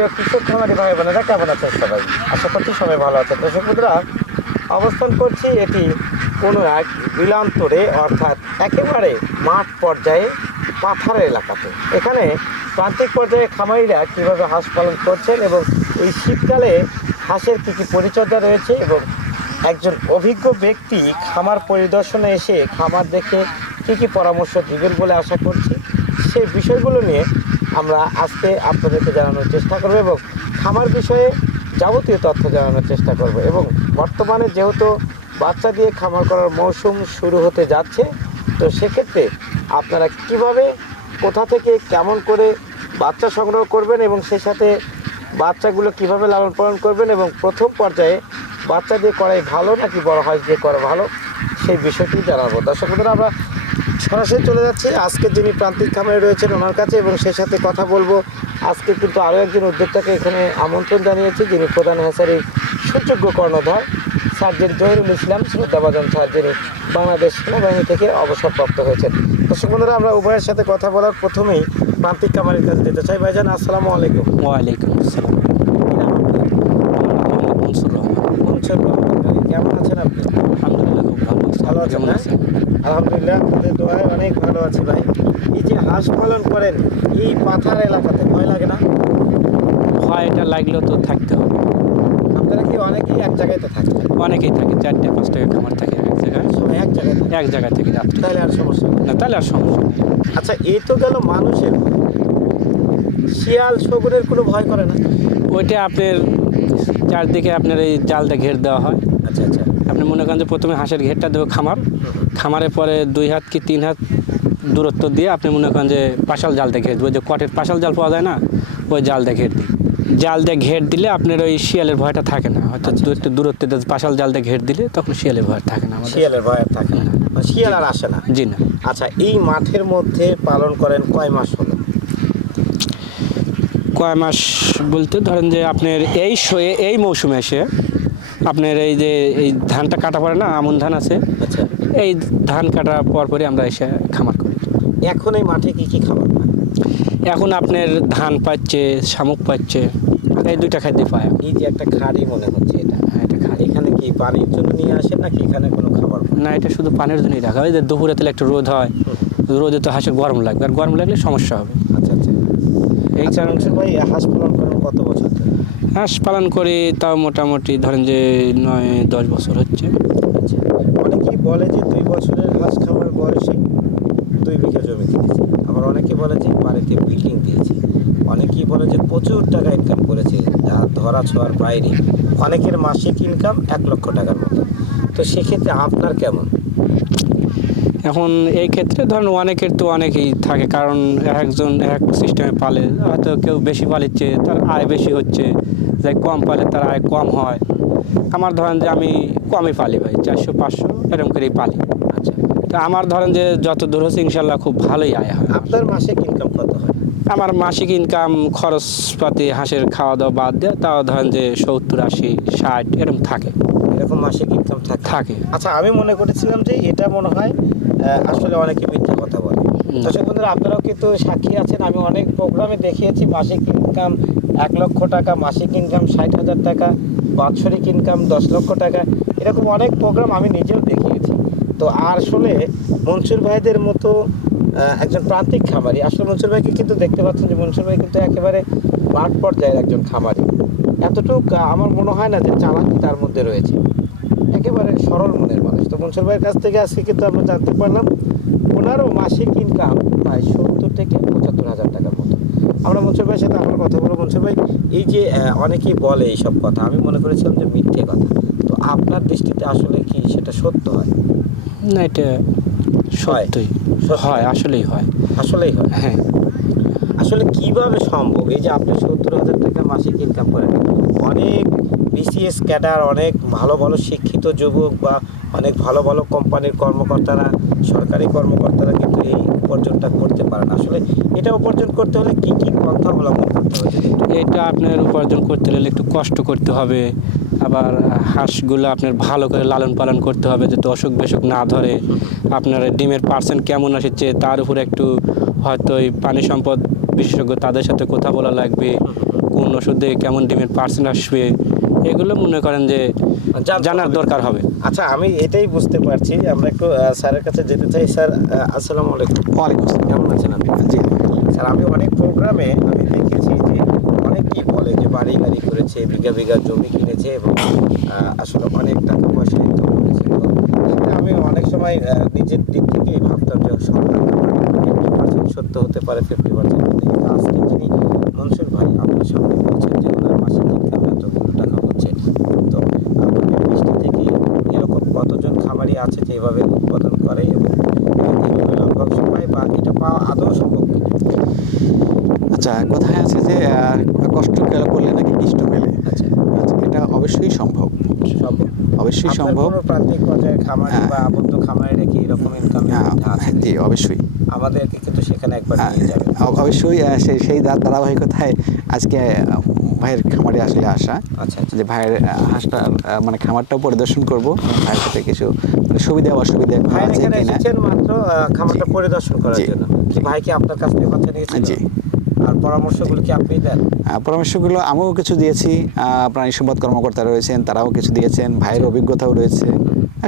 প্রিয় কৃষক খামারি ভাই বোনেরা, কেমন আছেন সবাই? আশা করছি সবাই ভালো আছেন। দর্শক বন্ধুরা, অবস্থান করছি এটি কোনো এক বিলান্তরে, অর্থাৎ একেবারে মাঠ পর্যায়ে পাথার এলাকাতে। এখানে প্রান্তিক পর্যায়ে খামারিরা কীভাবে হাঁস পালন করছেন এবং এই শীতকালে হাঁসের কী কী পরিচর্যা রয়েছে এবং একজন অভিজ্ঞ ব্যক্তি খামার পরিদর্শনে এসে খামার দেখে কী কী পরামর্শ দিবেন বলে আশা করছি, সেই বিষয়গুলো নিয়ে আমরা আজকে আপনাদেরকে জানানোর চেষ্টা করব এবং খামার বিষয়ে যাবতীয় তথ্য জানানোর চেষ্টা করব এবং বর্তমানে যেহেতু বাচ্চা দিয়ে খামার করার মৌসুম শুরু হতে যাচ্ছে, তো সেক্ষেত্রে আপনারা কীভাবে, কোথা থেকে কেমন করে বাচ্চা সংগ্রহ করবেন এবং সেই সাথে বাচ্চাগুলো কীভাবে লালন পালন করবেন এবং প্রথম পর্যায়ে বাচ্চা দিয়ে করাই ভালো নাকি বড় হাঁস দিয়ে করা ভালো, সেই বিষয়টি জানাব। দর্শক বন্ধুরা, আমরা সরাসরি চলে যাচ্ছি। আজকে যিনি প্রান্তিক খামারে রয়েছেন ওনার কাছে এবং সেই সাথে কথা বলব। আজকে কিন্তু আরও একজন উদ্যোক্তাকে এখানে আমন্ত্রণ জানিয়েছি যিনি প্রধান হ্যাসারির সুযোগ্য কর্ণধার সার্জেন জহিরুল ইসলাম শ্রদ্ধাবাদন সার্জেনি বাংলাদেশ সেনাবাহিনী থেকে অবসরপ্রাপ্ত হয়েছেন। দর্শক বন্ধুরা আমরা উভয়ের সাথে কথা বলার প্রথমেই প্রান্তিক খামারের কাছে যেতে চাই। ভাইজান আসসালামু আলাইকুম। ওয়ালাইকুম আসসালাম। কেমন আছেন আপনি? আলহামদুলিল্লাহ খুব ভালো ভালো? আছেন? আলহামদুলিল্লাহ আপনাদের দোয়ায় অনেক ভালো আছি ভাই। এই যে হাঁস পালন করেন এই পাথার এলাকাতে ভয় লাগে না? হয় এটা লাগলেও তো থাকতে হবে। আপনারা কি অনেকেই এক জায়গায় তো থাকেন অনেকেই থাকে চারটে পাঁচ টাকা খামার থাকে এক জায়গায়। এক জায়গায় এক জায়গা থেকে রাত্রি তাহলে আর সমস্যা না তাহলে আর সমস্যা আচ্ছা এই তো গেল মানুষের ভয়। শিয়াল শগুনের কোনো ভয় করে না? ওইটা আপনার চারদিকে আপনার এই জালটা ঘের দেওয়া হয়। আচ্ছা আচ্ছা। আপনি মনে করেন যে প্রথমে হাঁসের ঘেরটা দেবো খামার। খামারের পরে দুই হাত কি তিন হাত দূরত্ব দিয়ে আপনি মনে করেন যে পাশাল জালটা ঘের দেবো। যে কটের পাশাল জাল পাওয়া যায় না ওই জালটা ঘের দিই। জাল দিয়ে ঘের দিলে আপনার ওই শিয়ালের ভয়টা থাকে না। হয়তো দু একটু দূরত্বে দিয়ে পাশাল জাল দিয়ে ঘের দিলে তখন শিয়ালের ভয় থাকে না শিয়ালের ভয় থাকে না। মানে শিয়াল আর আসে না। জি না। আচ্ছা এই মাঠের মধ্যে পালন করেন কয় মাস হলো? কয় মাস বলতে ধরেন যে আপনার এই এই মৌসুমে এসে আপনার এই যে এই ধানটা কাটা পড়ে না আমন ধান আছে। আচ্ছা। এই ধান কাটার পর পরই আমরা এসে খামার করি। এখন এই মাঠে কি কি খাবার এখন আপনার ধান পাচ্ছে শামুক পাচ্ছে এই দুইটা খাদ্য পায়। এই যে একটা খাড়ি মনে হচ্ছে এটা। হ্যাঁ এটা খাই এখানে কি পানির জন্য নিয়ে আসেন নাকি এখানে কোনো খাবার না এটা শুধু পানির জন্যই রাখা হয়। যে দুপুরে তাহলে একটু রোদ হয় রোদে তো হাঁসের গরম লাগবে। আর গরম লাগলে সমস্যা হবে। আচ্ছা আচ্ছা। এই আচ্ছা কারণে ভাই হাঁস পালন করেন কত বছর? হাঁস পালন করি তাও মোটামুটি ধরেন যে নয়, দশ বছর হচ্ছে। অনেকেই বলে যে দুই বছরের হাঁস খামার বয়সে দুই বিঘা জমি আবার অনেকে বলে যে বাড়িতে বিল্ডিং দিয়েছে। অনেকেই বলে যে প্রচুর টাকা ইনকাম করেছে, যা ধরা ছোঁয়ার বাইরে। অনেকের মাসিক ইনকাম এক লক্ষ টাকার মতো। তো সেক্ষেত্রে আপনার কেমন? এখন এই ক্ষেত্রে ধরেন অনেকের তো অনেকেই থাকে কারণ এক একজন এক সিস্টেমে পালে। হয়তো কেউ বেশি পালিচ্ছে তার আয় বেশি হচ্ছে যাই কম পালে তার আয় কম হয়। আমার ধরেন যে আমি কমই পালি ভাই চারশো পাঁচশো এরকম করেই পালি। আচ্ছা। তো আমার ধরেন যে যত দূর হচ্ছে ইনশাল্লাহ খুব ভালোই আয় হয়। আপনার মাসিক ইনকাম কত হয়? আমার মাসিক ইনকাম খরচপাতি হাঁসের খাওয়া দাওয়া বাদ দিয়ে তাও ধরেন যে সত্তর আশি ষাট এরকম থাকে। মাসিক ইনকাম থাকে। থাকে। আচ্ছা আমি মনে করেছিলাম যে এটা মনে হয় আসলে অনেকে মিথ্যা কথা বলে। দর্শক বন্ধুরা আপনারাও কিন্তু সাক্ষী আছেন। আমি অনেক প্রোগ্রামে দেখিয়েছি মাসিক ইনকাম এক লক্ষ টাকা মাসিক ইনকাম ষাট হাজার টাকা বাৎসরিক ইনকাম দশ লক্ষ টাকা এরকম অনেক প্রোগ্রাম আমি নিজেও দেখিয়েছি। তো আসলে মনসুর ভাইদের মতো একজন প্রান্তিক খামারি আসলে মনসুর ভাইকে কিন্তু দেখতে পাচ্ছেন যে মনসুর ভাই কিন্তু একেবারে মাঠ পর্যায়ের একজন খামারি। এতটুক আমার মনে হয় না যে চালাকি তার মধ্যে রয়েছে। একেবারে সরল মনের মানুষ। তো মনসুর ভাইয়ের কাছ থেকে আজকে কিন্তু আমরা জানতে পারলাম ওনারও মাসিক ইনকাম প্রায় সত্তর থেকে পঁচাত্তর হাজার টাকার মতো। আমরা মনসুর ভাইয়ের সাথে আমার কথা বলব। মনসুর ভাই এই যে অনেকেই বলে এইসব কথা আমি মনে করেছিলাম যে মিথ্যে কথা। তো আপনার দৃষ্টিতে আসলে কি সেটা সত্য হয়? না এটা সত্যই। সত্যি? হয় আসলেই হয়। আসলেই হয়। হ্যাঁ। আসলে কীভাবে সম্ভব? এই যে আপনি সত্তর হাজার টাকা মাসিক ইনকাম করেন অনেক বিসিএস ক্যাডার অনেক ভালো ভালো শিক্ষিত যুবক বা অনেক ভালো ভালো কোম্পানির কর্মকর্তারা সরকারি কর্মকর্তারা কিন্তু এই উপার্জনটা করতে পারেন। আসলে এটা উপার্জন করতে হলে কি কি পন্থা অবলম্বন করতে হবে? এটা আপনার উপার্জন করতে হলে একটু কষ্ট করতে হবে আবার হাঁসগুলো আপনার ভালো করে লালন পালন করতে হবে যাতে অসুখ বিসুখ না ধরে। আপনার ডিমের পার্সেন্ট কেমন আসছে তার উপরে একটু হয়তো ওই পানি সম্পদ বিশেষজ্ঞ তাদের সাথে কথা বলা লাগবে কোন ওষুধে কেমন ডিমের পার্সেন্ট আসবে এগুলো মনে করেন যে জানার দরকার হবে। আচ্ছা আমি এটাই বুঝতে পারছি। আমরা একটু স্যারের কাছে যেতে চাই। স্যার আসসালামু আলাইকুম। ওয়ালাইকুম আসসালাম। কেমন আছেন আপনি? জি। স্যার আমি অনেক প্রোগ্রামে আমি দেখেছি যে অনেকেই বলে যে বাড়ি গাড়ি করেছে বিঘা বিঘা জমি কিনেছে এবং আসলে অনেক টাকা পয়সা ইনকাম করেছে। আমি অনেক সময় নিজের দিক থেকে ভাবতাম যে পার্সেন্ট সত্য হতে পারে ফিফটি পার্সেন্ট কিন্তু আজকে যিনি মনসুর ভাই আপনার সামনে বলছেন যে ওনার মাসিক ইনকাম এতগুলো টাকা হচ্ছে। তো আপনাদের দৃষ্টি থেকে এরকম কতজন খামারি আছে যে এভাবে উৎপাদন করে এবং এভাবে লভ্যাংশ পায় বা এটা পাওয়া আদৌ সম্ভব আচ্ছা কথায় আছে যে কষ্ট করলে নাকি কৃষ্ট মেলে? আচ্ছা। আচ্ছা, এটা অবশ্যই সম্ভব। সম্ভব। অবশ্যই সম্ভব। প্রান্তিক পর্যায়ে খামারি হ্যাঁ। বা আবদ্ধ খামারে রেখে এরকম ইনকাম জি অবশ্যই। আমাদেরকে কিন্তু সেখানে একবার নিয়ে যাবে অবশ্যই সেই সেই ধারা- ধারাবাহিকতায় আজকে ভাইয়ের খামারে আসলে আসা। আচ্ছা আচ্ছা। যে ভাইয়ের হাঁসটা মানে খামারটাও পরিদর্শন করব। ভাইয়ের সাথে কিছু মানে সুবিধা অসুবিধা ভাই আছে কিনা। মাত্র খামারটা পরিদর্শন করার জন্য। কি ভাই কি আপনার কাছ থেকে বাচ্চা নিয়েছিল জি। আর পরামর্শগুলো কি আপনি দেন? পরামর্শগুলো আমিও কিছু দিয়েছি। প্রাণী সম্পদ কর্মকর্তা রয়েছেন তারাও কিছু দিয়েছেন। ভাইয়ের অভিজ্ঞতাও রয়েছে।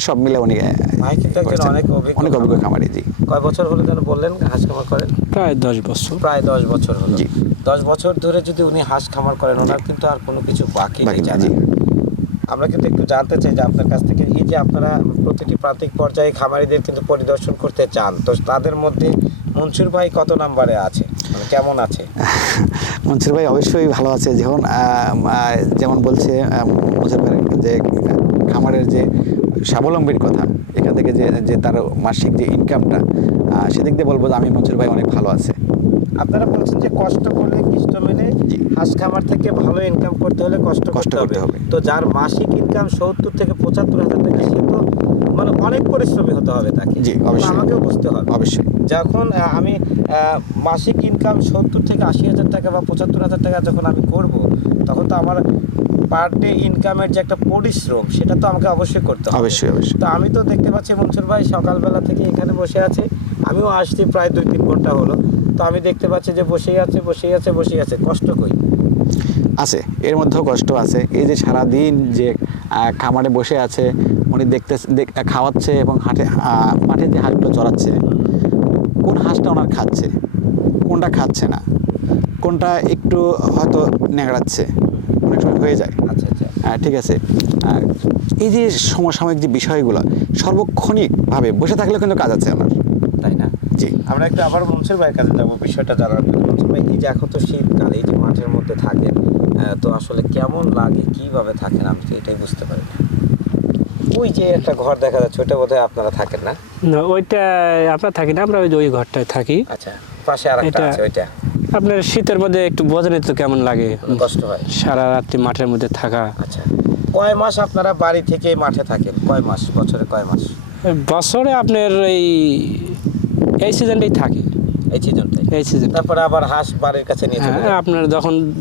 সব মিলে উনি আহ, ভাই কিন্তু একজন অনেক অভিজ্ঞ অনেক অভিজ্ঞ খামারি জি। কয় বছর হলো যেন বললেন হাঁস খামার করেন? প্রায় দশ বছর। প্রায় দশ বছর হলো। জি। দশ বছর ধরে যদি উনি হাঁস খামার করেন ওনার কিন্তু আর কোনো কিছু বাকি নেই জানা। আমরা কিন্তু একটু জানতে চাই যে আপনার কাছ থেকে এই যে আপনারা প্রতিটি প্রান্তিক পর্যায়ে খামারিদের কিন্তু পরিদর্শন করতে চান তো তাদের মধ্যে মনসুর ভাই কত নাম্বারে আছে? মানে কেমন আছে? মনসুর ভাই অবশ্যই ভালো আছে। যেমন যেমন বলছে মনসুর ভাই যে খামারের যে স্বাবলম্বীর কথা। এখান থেকে যে যে তার মাসিক যে ইনকামটা সেদিক দিয়ে বলব যে আমি মনসুর ভাই অনেক ভালো আছে। আপনারা বলছেন যে কষ্ট করলে কষ্ট মেলে। হাঁস খামার থেকে ভালো ইনকাম করতে হলে কষ্ট কষ্ট করতে হবে। তো যার মাসিক ইনকাম সত্তর থেকে পঁচাত্তর হাজার টাকা সে তো মানে অনেক পরিশ্রমী হতে হবে তাকে। জি, অবশ্যই। আমাকেও বুঝতে হবে। অবশ্যই। যখন আমি মাসিক ইনকাম সত্তর থেকে আশি হাজার টাকা বা পঁচাত্তর হাজার টাকা যখন আমি করব তখন তো আমার পার ডে ইনকামের যে একটা পরিশ্রম সেটা তো আমাকে অবশ্যই করতে হবে। অবশ্যই অবশ্যই। তো আমি তো দেখতে পাচ্ছি মনসুর ভাই সকালবেলা থেকে এখানে বসে আছে আমিও আসছি প্রায় দুই তিন ঘণ্টা হলো। তো আমি দেখতে পাচ্ছি যে বসেই আছে বসেই আছে বসেই আছে কষ্ট কই? আছে এর মধ্যেও কষ্ট আছে। এই যে সারাদিন যে খামারে বসে আছে উনি দেখতে খাওয়াচ্ছে এবং হাটে মাঠে যে হাঁসগুলো চড়াচ্ছে কোন হাঁসটা ওনার খাচ্ছে? কোনটা খাচ্ছে না কোনটা একটু হয়তো নেগড়াচ্ছে অনেক সময় হয়ে যায়। আচ্ছা আচ্ছা। হ্যাঁ ঠিক আছে। আর এই যে সমসাময়িক যে বিষয়গুলো সর্বক্ষণিকভাবে বসে থাকলেও কিন্তু কাজ আছে আমার। তাই না? জি। আমরা একটু আবার মনসুর ভাইয়ের কাছে যাব বিষয়টা জানার জন্য। মনসুর ভাই এই যে এখন তো শীতকাল এই যে মাঠের মধ্যে থাকেন আহ, তো আসলে কেমন লাগে কীভাবে থাকেন? আমি তো এটাই বুঝতে পারি না। ওই যে একটা ঘর দেখা যাচ্ছে ওটা বোধহয় আপনারা থাকেন না? না ওইটা আপনার থাকি না আমরা ওই যে ওই ঘরটায় থাকি। আচ্ছা। পাশে আর একটা এটা- আছে ওইটা। আপনার শীতের মধ্যে একটু বোঝেনি তো কেমন লাগে? কষ্ট হয়। সারা রাত্রি মাঠের মধ্যে থাকা। আচ্ছা। কয় মাস আপনারা বাড়ি থেকে মাঠে থাকেন? কয় মাস? বছরে কয় মাস? বছরে আপনার এই এই সিজনটাই থাকে। এই সিজনটাই এই সিজন তারপরে আবার হাঁস বাড়ির কাছে নিয়ে হ্যাঁ। আপনার যখন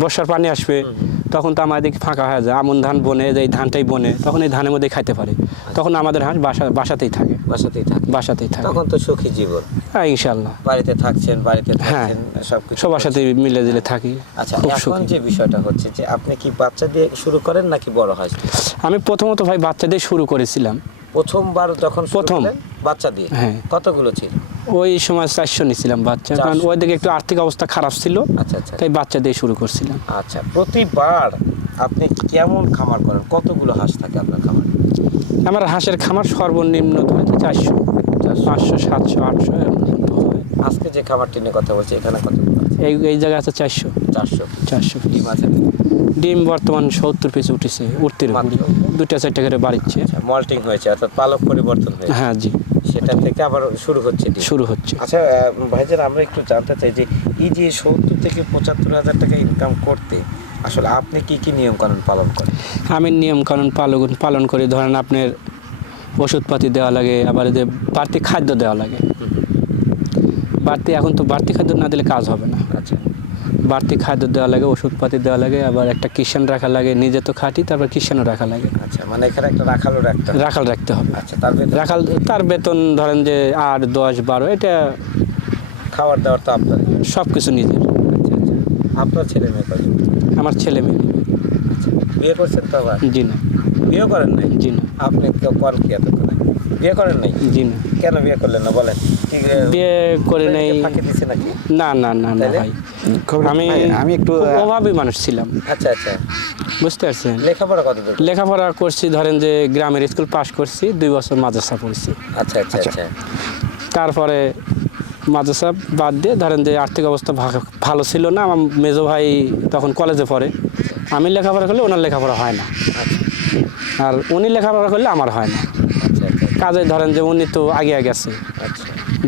বর্ষার পানি আসবে তখন তো আমাদের ফাঁকা হয়ে যায়। আমন ধান বনে এই ধানটাই বনে তখন এই ধানের মধ্যে খাইতে পারে। তখন আমাদের হাঁস বাসা বাসাতেই থাকে। বাসাতেই থাকে। বাসাতেই থাকে। তখন তো সুখী জীবন। হ্যাঁ ইনশাল্লাহ বাড়িতে থাকছেন বাড়িতে হ্যাঁ। থাকছেন সবকিছু সবার সাথে মিলে দিলে থাকি। আচ্ছা এখন যে বিষয়টা হচ্ছে যে আপনি কি বাচ্চা দিয়ে শুরু করেন নাকি বড় হয়? আমি প্রথমত ভাই বাচ্চাদের শুরু করেছিলাম। প্রথমবার যখন প্রথম। বাচ্চা দিয়ে? হ্যাঁ। কতগুলো ছিল? ওই সময় চারশো নিয়েছিলাম বাচ্চা কারণ ওই দিকে একটু আর্থিক অবস্থা খারাপ ছিল আচ্ছা আচ্ছা। তাই বাচ্চা দিয়ে শুরু করছিলাম। আচ্ছা প্রতিবার আপনি কেমন খামার করেন? কতগুলো হাঁস থাকে আপনার খামারে? আমার হাঁসের খামার সর্বনিম্ন ধরে চারশো। পাঁচশো সাতশো আটশো হয়। আজকে যে খামারটি নিয়ে কথা বলছি এখানে আছে? এই এই জায়গায় আছে চারশো। চারশো। চারশো। ডিম আছে? ডিম বর্তমান সত্তর পিস উঠেছে উঠতে? দুটা চারটা করে বাড়িচ্ছে। মল্টিং হয়েছে অর্থাৎ পালক পরিবর্তন হয়েছে। হ্যাঁ জি। সেটা থেকে আবার শুরু হচ্ছে শুরু হচ্ছে। আচ্ছা আহ, ভাইজান আমরা একটু জানতে চাই যে এই যে সত্তর থেকে পঁচাত্তর হাজার টাকা ইনকাম করতে আসলে আপনি কি কি নিয়ম কানুন পালন করেন? আমি নিয়ম কানুন পালন পালন করি। ধরেন আপনার ওষুধপাতি দেওয়া লাগে আবার এই যে বাড়তি খাদ্য দেওয়া লাগে। বাড়তি এখন তো বাড়তি খাদ্য না দিলে কাজ হবে না। আচ্ছা। বাড়তি খাদ্য দেওয়া লাগে ওষুধপাতি দেওয়া লাগে আবার একটা কিষান রাখা লাগে নিজে তো খাটি তারপর কিষানও রাখা লাগে। আচ্ছা মানে এখানে একটা রাখালও রাখতে রাখাল রাখতে হবে। আচ্ছা তার রাখাল তার বেতন ধরেন যে আট দশ বারো এটা খাবার দাবার তো আপনার। সব কিছু নিজের। আচ্ছা আচ্ছা। আপনার ছেলে মেয়ে আমার ছেলে মেয়ে। বিয়ে করছেন তো আবার? জি না। বিয়ে করেন নাই? জি না। আপনি করেন কি এতক্ষণে বিয়ে করেন নাই? জি না। কেন বিয়ে করলেন না? বলেন। বিয়ে করে নেই। না না না না ভাই। আমি আমি একটু অভাবী মানুষ ছিলাম। আচ্ছা আচ্ছা। বুঝতে পারছেন? লেখাপড়া কত লেখাপড়া করছি ধরেন যে গ্রামের স্কুল পাস করছি দুই বছর মাদ্রাসা পড়ছি। আচ্ছা আচ্ছা আচ্ছা। আচ্ছা। তারপরে মাদ্রাসা বাদ দিয়ে ধরেন যে আর্থিক অবস্থা ভালো ছিল না আমার মেজো ভাই তখন কলেজে পড়ে। আমি লেখাপড়া করলে ওনার লেখাপড়া হয় না। আর উনি লেখাপড়া করলে আমার হয় না। আচ্ছা আচ্ছা কাজে ধরেন যে উনি তো আগে আগে আছে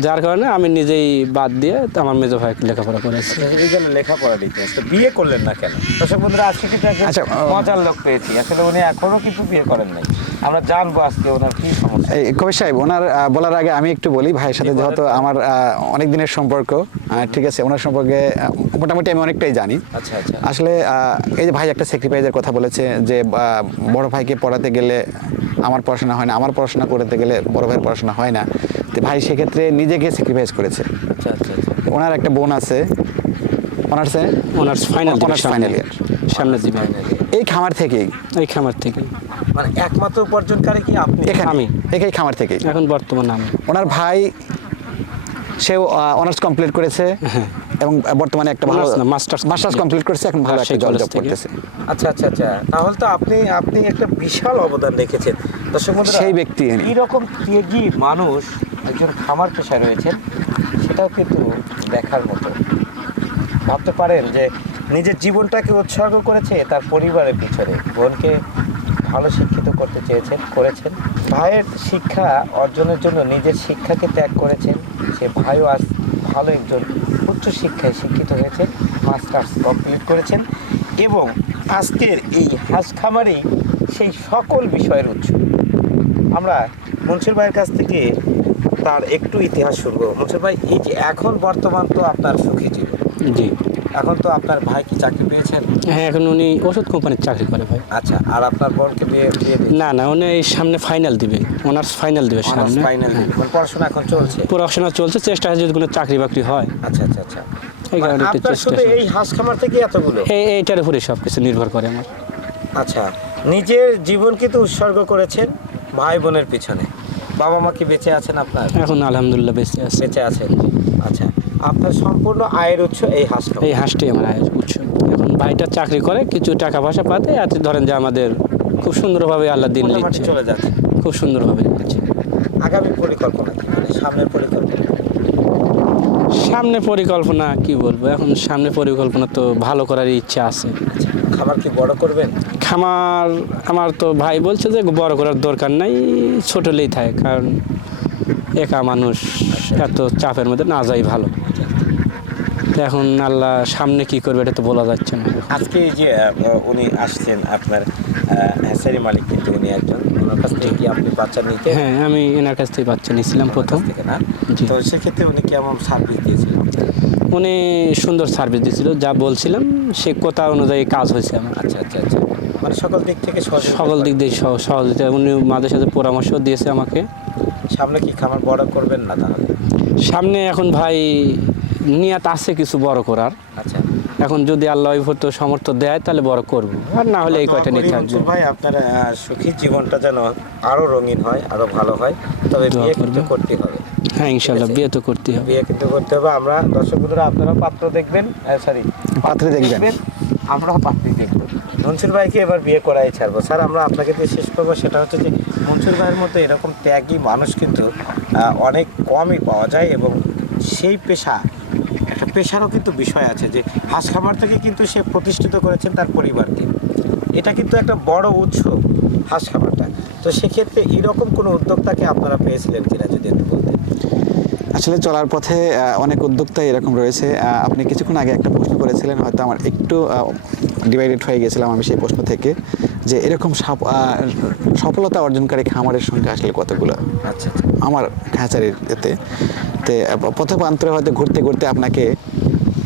যার কারণে আমি নিজেই বাদ দিয়ে আমার মেজো ভাই লেখাপড়া করেছি। বিজ্ঞানে লেখাপড়া দিতে তো বিয়ে করলেন না কেন? দর্শক বন্ধুরা আজকে কিন্তু আচ্ছা, মজার লোক পেয়েছি। আসলে উনি এখনও কিন্তু বিয়ে করেন নাই। আমরা জানব আজকে ওনার কি সমস্যা। এই কবির সাহেব ওনার বলার আগে আমি একটু বলি ভাইয়ের সাথে যেহেতু আমার অনেক দিনের সম্পর্ক ঠিক আছে ওনার সম্পর্কে মোটামুটি আমি অনেকটাই জানি। আচ্ছা আচ্ছা। আসলে এই যে ভাই একটা স্যাক্রিফাইসের কথা বলেছে যে বড় ভাইকে পড়াতে গেলে আমার পড়াশোনা হয় না আমার পড়াশোনা করতে গেলে বড় ভাইয়ের পড়াশোনা হয় না। তো ভাই সেক্ষেত্রে নিজেকে স্যাক্রিফাইস করেছে। আচ্ছা ওনার একটা বোন আছে অনার্সে honours final Honours final year। সামনে এই খামার থেকেই। এই খামার থেকে মানে একমাত্র উপার্জনকারী কি আপনি? এখানে আমি। এই খামার থেকেই। এখন বর্তমান আমি। ওনার ভাই সেও অনার্স কমপ্লিট করেছে এবং বর্তমানে একটা ভালো masters মাস্টার্স কমপ্লিট করেছে এখন ভালো একটা রাজশাহী জব জব করতেছে। আচ্ছা আচ্ছা আচ্ছা। তাহলে তো আপনি আপনি একটা বিশাল অবদান রেখেছেন। দর্শক বন্ধুরা সেই ব্যক্তি ইনি। এরকম ত্যাগী মানুষ একজন খামার পেশায় রয়েছেন সেটাও কিন্তু দেখার মতো। ভাবতে পারেন যে নিজের জীবনটাকে উৎসর্গ করেছে তার পরিবারের পিছনে। বোনকে ভালো শিক্ষিত করতে চেয়েছেন করেছেন। ভাইয়ের শিক্ষা অর্জনের জন্য নিজের শিক্ষাকে ত্যাগ করেছেন। সে ভাইও আজ ভালো একজন উচ্চ শিক্ষায় শিক্ষিত হয়েছেন মাস্টার্স কমপ্লিট করেছেন এবং আজকের এই হাঁস খামারেই সেই সকল বিষয়ের উৎস। আমরা মনসুর ভাইয়ের কাছ থেকে তার একটু ইতিহাস শুনব। মনসুর ভাই এই যে এখন বর্তমান তো আপনার সুখী জীবন। জি। এখন তো আপনার ভাই কি চাকরি পেয়েছেন হ্যাঁ এখন উনি ওষুধ কোম্পানির চাকরি করে ভাই। আচ্ছা আর আপনার বোনকে বিয়ে বিয়ে দিয়েছেন না না উনি এই সামনে ফাইনাল দিবে। অনার্স ফাইনাল দিবে সামনে। ফাইনাল মানে পড়াশোনা এখন চলছে? পড়াশোনা চলছে চেষ্টা আছে যদি কোনো চাকরি বাকরি হয়। আচ্ছা আচ্ছা আচ্ছা। এই মানে কারণে আপনার চেষ্টা শুধু এই হাঁস খামার থেকে এতগুলো? এই এইটার উপরে সব কিছু নির্ভর করে আমার। আচ্ছা নিজের জীবন কিন্তু উৎসর্গ করেছেন ভাই বোনের পিছনে। বাবা মা কি বেঁচে আছেন আপনার? এখন আলহামদুলিল্লাহ বেঁচে আছে। বেঁচে আছেন। আচ্ছা আপনার সম্পূর্ণ আয়ের উৎস এই হাঁস এই হাঁসটাই আমার আয়ের উৎস। ভাইটা চাকরি করে কিছু টাকা পয়সা পাতে আর ধরেন যে আমাদের খুব সুন্দরভাবে আল্লাহ দিন চলে যাচ্ছে। খুব সুন্দরভাবে আগামী পরিকল্পনা কি? মানে সামনের পরিকল্পনা সামনে পরিকল্পনা কি বলব? এখন সামনে পরিকল্পনা তো ভালো করার ইচ্ছা আছে। আচ্ছা খাবার কি বড় করবেন? খামার আমার তো ভাই বলছে যে বড় করার দরকার নাই ছোটলেই থাকে কারণ একা মানুষ এত চাপের মধ্যে না যাই ভালো। তো এখন আল্লাহ সামনে কি করবে এটা তো বলা যাচ্ছে না। আজকে যে উনি আসছেন আপনার হ্যাসারি মালিক কিন্তু উনি একজন। ওনার কাছ থেকে কি আপনি বাচ্চা নিতে হ্যাঁ আমি এনার কাছ থেকে বাচ্চা নিয়েছিলাম প্রথম। থেকে না? তো সেক্ষেত্রে উনি কেমন সার্ভিস দিয়েছিলেন উনি সুন্দর সার্ভিস দিয়েছিল। যা বলছিলাম সে কথা অনুযায়ী কাজ হয়েছে আমার। আচ্ছা আচ্ছা আচ্ছা। মানে সকল দিক থেকে সকল দিক দিয়ে সহ- সহযোগিতা। উনি মাঝে সাথে পরামর্শ দিয়েছে আমাকে। সামনে কি খামার বড় করবেন না তাহলে? সামনে এখন ভাই নিয়াত আছে কিছু বড় করার। আচ্ছা। এখন যদি আল্লাহ তো সমর্থ দেয় তাহলে বড় করব। আর না হলে এই কয়টা নিয়ে থাকব। ভাই আপনার সুখী জীবনটা যেন আরও রঙিন হয় আরও ভালো হয় তবে বিয়ে কিন্তু করবেন। করতে হবে। হ্যাঁ ইনশাল্লাহ বিয়ে তো করতে হবে। বিয়ে কিন্তু করতে হবে। আমরা দর্শক বন্ধুরা আপনারা পাত্র দেখবেন সরি পাত্রে দেখবেন। আমরাও পাত্রী দেখব। মনসুর ভাইকে এবার বিয়ে করাই ছাড়বো। স্যার আমরা আপনাকে দিয়ে শেষ করব সেটা হচ্ছে যে মনসুর ভাইয়ের মতো এরকম ত্যাগী মানুষ কিন্তু অনেক কমই পাওয়া যায় এবং সেই পেশা একটা পেশারও কিন্তু বিষয় আছে যে হাঁস খামার থেকে কিন্তু সে প্রতিষ্ঠিত করেছেন তার পরিবারকে। এটা কিন্তু একটা বড় উৎস হাঁস খামারটা। তো সেক্ষেত্রে এরকম কোনো উদ্যোক্তাকে আপনারা পেয়েছিলেন কিনা যদি একটু বলতেন? আসলে চলার পথে অনেক উদ্যোক্তা এরকম রয়েছে। আপনি কিছুক্ষণ আগে একটা প্রশ্ন করেছিলেন হয়তো আমার একটু ডিভাইডেড হয়ে গেছিলাম আমি সেই প্রশ্ন থেকে যে এরকম সফলতা অর্জনকারী খামারের সংখ্যা আসলে কতগুলো? আচ্ছা আচ্ছা। আমার হ্যাচারির এতে। তো পথপ্রান্তরে হয়তো ঘুরতে ঘুরতে আপনাকে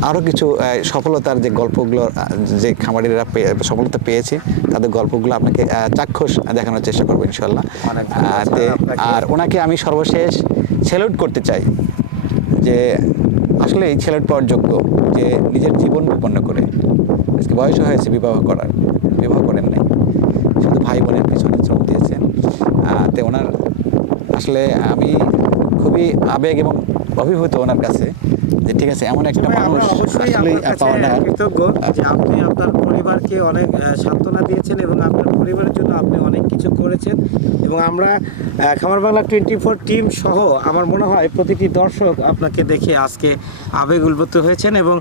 আরও কিছু সফলতার যে গল্পগুলো যে খামারিরা সফলতা পেয়েছে তাদের গল্পগুলো আপনাকে চাক্ষুষ দেখানোর চেষ্টা করব ইনশাল্লাহ আর ওনাকে আমি সর্বশেষ স্যালুট করতে চাই যে আসলে এই ছেলের পাওয়ার যোগ্য যে নিজের জীবন বিপন্ন করে। আজকে বয়স হয়েছে বিবাহ করার বিবাহ করেন নাই। শুধু ভাই বোনের পিছনে শ্রম দিয়েছেন। তে ওনার আসলে আমি খুবই আবেগ এবং অভিভূত ওনার কাছে যে ঠিক আছে এমন একটা মানুষ আসলে আপনার পাওয়াটা কৃতজ্ঞ যে আপনি আপনার পরিবারকে অনেক সান্ত্বনা দিয়েছেন এবং আপনার পরিবারের জন্য আপনি অনেক কিছু করেছেন এবং আমরা খামার বাংলা টোয়েন্টি ফোর টিম সহ আমার মনে হয় প্রতিটি দর্শক আপনাকে দেখে আজকে আবেগ উদ্বুদ্ধ হয়েছেন এবং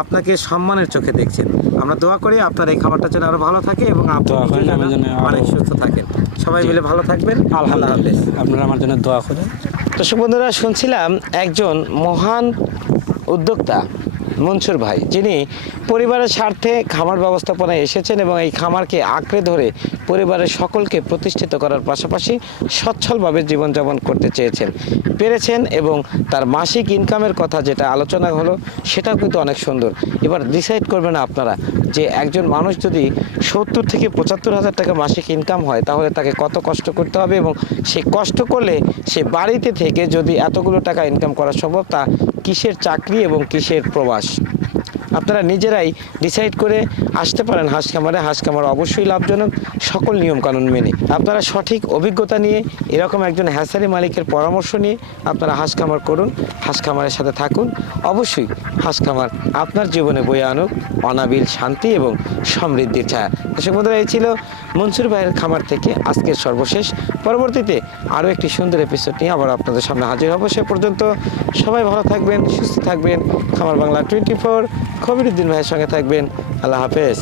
আপনাকে সম্মানের চোখে দেখছেন। আমরা দোয়া করি আপনার এই খাবারটা যেন আরও ভালো থাকে এবং আপনি দোয়া করেন, নিজেও আমি যেন যেন অনেক সুস্থ থাকেন। সবাই মিলে ভালো থাকবেন। আল্লাহ হাফেজ। আপনারা আমার জন্য দোয়া করেন। দর্শক বন্ধুরা শুনছিলাম একজন মহান উদ্যোক্তা মনসুর ভাই, যিনি পরিবারের স্বার্থে খামার ব্যবস্থাপনায় এসেছেন এবং এই খামারকে আঁকড়ে ধরে পরিবারের সকলকে প্রতিষ্ঠিত করার পাশাপাশি সচ্ছলভাবে জীবনযাপন করতে চেয়েছেন। পেরেছেন এবং তার মাসিক ইনকামের কথা যেটা আলোচনা হলো, সেটাও কিন্তু অনেক সুন্দর। এবার ডিসাইড করবেন আপনারা যে একজন মানুষ যদি সত্তর থেকে পঁচাত্তর হাজার টাকা মাসিক ইনকাম হয়, তাহলে তাকে কত কষ্ট করতে হবে এবং সে কষ্ট করলে সে বাড়িতে থেকে যদি এতগুলো টাকা ইনকাম করা সম্ভব, তা কিসের চাকরি এবং কিসের প্রবাস? আপনারা নিজেরাই ডিসাইড করে আসতে পারেন হাঁস খামারে। হাঁস খামার অবশ্যই লাভজনক। সকল নিয়মকানুন মেনে। আপনারা সঠিক অভিজ্ঞতা নিয়ে, এরকম একজন হ্যাসারি মালিকের পরামর্শ নিয়ে আপনারা হাঁস খামার করুন, হাঁস খামারের সাথে থাকুন। অবশ্যই হাঁস খামার আপনার জীবনে বয়ে আনুক, অনাবিল শান্তি এবং সমৃদ্ধির ছায়া। দর্শক বন্ধুরা, এই ছিল মনসুর ভাইয়ের খামার থেকে আজকের সর্বশেষ। পরবর্তীতে আরও একটি সুন্দর এপিসোড নিয়ে আবার আপনাদের সামনে হাজির হব। সে পর্যন্ত সবাই ভালো থাকবেন, সুস্থ থাকবেন। খামার বাংলা টোয়েন্টি ফোর খবিরুদ্দিন ভাইয়ের সঙ্গে থাকবেন। আল্লাহ হাফেজ।